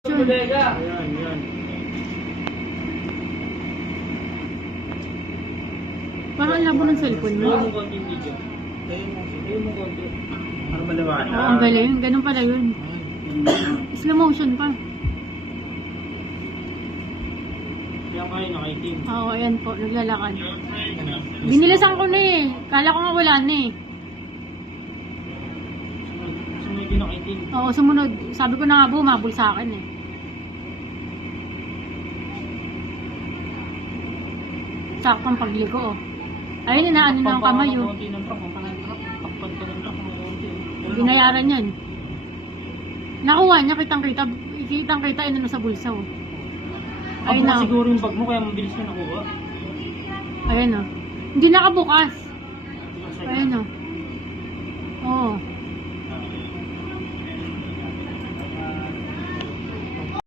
Bodega. Ayan, yan. Parang ang labo ng cellphone mo. Tayo mo konting video. Tayo mo konti. Para maliwanag. Oo, ang galing. Ganun pala yun. Slow motion pa. Kaya kayo nakaitim. Oo, ayan po. Naglalakad. Binilasan ko na eh. Kala ko nga wala na eh. Sunod yung nakaitim. Oo, sumunod. Sabi ko na nga po, mabul sa akin eh. Saktong pagligo oh. Ayun, inaano na ang kamay oh. Konti ng truck. Pagpad ka ng truck. Binayaran yan. Nakuha niya, kitang-kita. Kitang-kita, inano sa bulsa oh. Ayun na. Siguro yung bag mo kaya mabilis na nakuha. Ayun oh. Hindi nakabukas. Ayun oh. Oo.